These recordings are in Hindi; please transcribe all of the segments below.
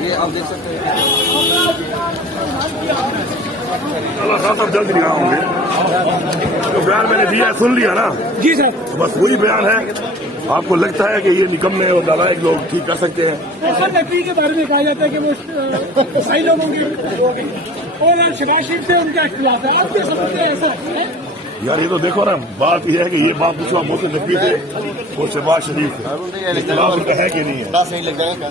ये आप देख सकते हैं। अल्लाह साहब जल्द नहीं होंगे। तो बयान मैंने दिया है, सुन लिया ना जी सर। बस वही बयान है। आपको लगता है कि ये निकम्मे और नालायक लोग ठीक कर सकते हैं? सर नकवी के बारे में कहा जाता है कि वो सही लोगों की और शहबाज शरीफ से उनका इख्तिलाफ है। आप क्या समझते हैं ऐसा है? यार ये तो देखो ना, बात यह है कि ये बात दूसरा मोहसिन नकवी से और शहबाज शरीफ से इख्तिलाफ उनका है कि नहीं है? नहीं लग जाएगा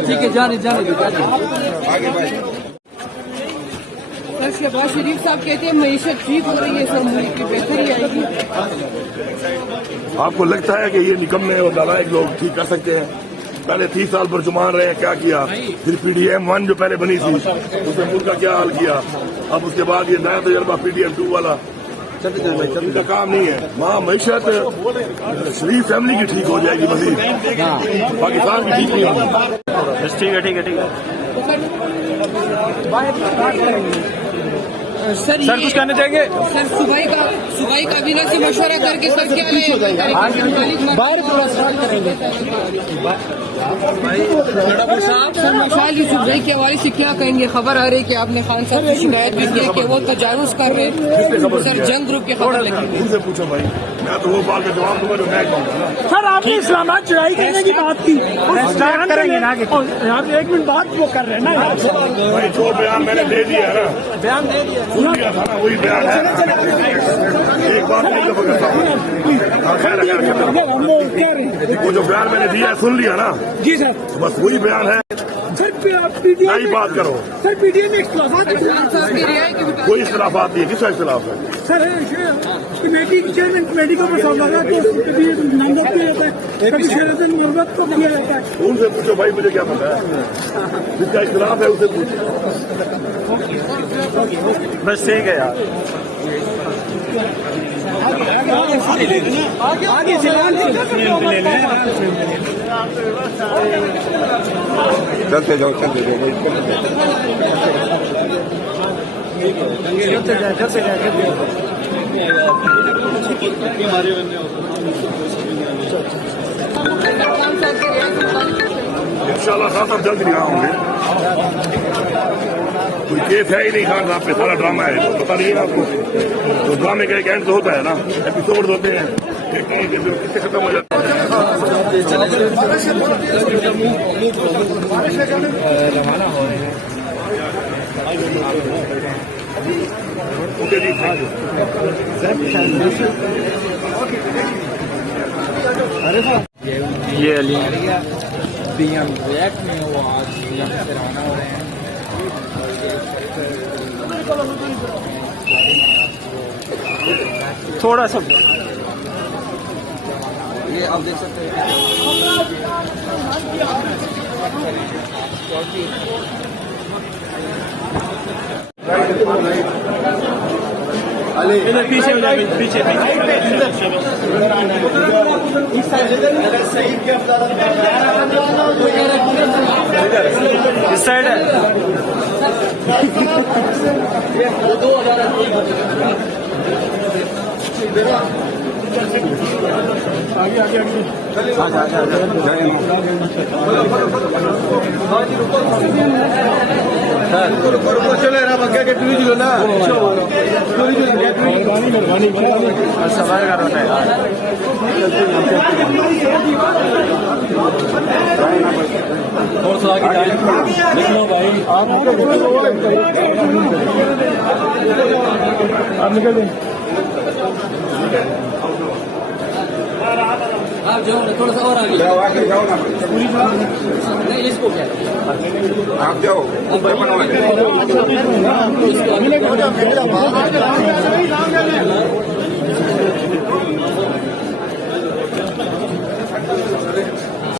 ठीक है, जाने शहबाज शरीफ साहब कहते हैं मईशत ठीक हो रही है, सब मुल्क की बेहतरी आएगी। आपको लगता है कि ये निकम्मे और नालायक लोग ठीक कर सकते हैं? पहले 30 साल पर जुमान रहे, क्या किया? फिर PDM-1 जो पहले बनी थी उसने मुल्क का क्या हाल किया? अब उसके बाद ये नया तजर्बा PDM-2 वाला, इनका काम नहीं है। वहाँ मैशत शरीफ फैमिली की ठीक हो जाएगी, मजीद पाकिस्तान की ठीक नहीं होगी। ठीक है। सर कुछ कहना चाहेंगे? सर सुबह काबीना से मशवरा करके सर क्या सर मशाल यूसुफ भाई के हवाले से क्या कहेंगे? खबर आ रही है कि आपने खान साहब की शिकायत भी की है कि वो तजावुज कर रहे हैं। सर जंग ग्रुप के खबर लगी। उनसे पूछो भाई, मैं तो वो बात का जवाब दूंगा जो मैं कहूँगा ना। सर आपने इस्लामाबाद चढ़ाई करने की बात की, करेंगे ना यहाँ पे 1 मिनट बाद वो कर रहे हैं ना। भाई जो बयान मैंने दे दिया है ना, बयान दे दिया सुन लिया था ना, वही बयान है। एक बात नहीं दफा करता हूँ। वो जो बयान मैंने दिया है, सुन लिया ना जी सर। बस वही बयान है। सर नई बात करो। सर PDM में इख्तिलाफात कोई इख्तिलाफात नहीं है। किसका इख्तिलाफ है? सर कमेटी चेयरमैन कमेटी को पसंद आता है तो कभी नामजद किया जाता है, कभी शेरतन नौबत को किया जाता है। उनसे पूछो भाई, मुझे क्या पता है? जिसका इख्तिलाफ है उसे पूछो। बस ठीक है यार। आगे से चलते जाओ। इंशाल्लाह साहब जल्द नहीं होंगे। कोई केस है ही नहीं खान साहब पे, सारा ड्रामा है। तो पता नहीं है आपको? तो ड्रामे का एक एंड तो होता है ना, एपिसोड होते हैं, किससे खत्म हो जाता है। रवाना हो रहे हैं। ये अली PM ब्लैक में वो आज यहाँ से रवाना हो रहे हैं। थोड़ा सा ये आप देख सकते हैं। पीछे इस साइड है। आगे चले ना बग्गा के टूरी जो ना मेहरबानी सवाल करो ना यार। और तो आगे निकलो भाई। आप निकल दें। आप जाओ ना, थोड़ा सा और आगे जाओ ना, नहीं इसको क्या आप जाओ अब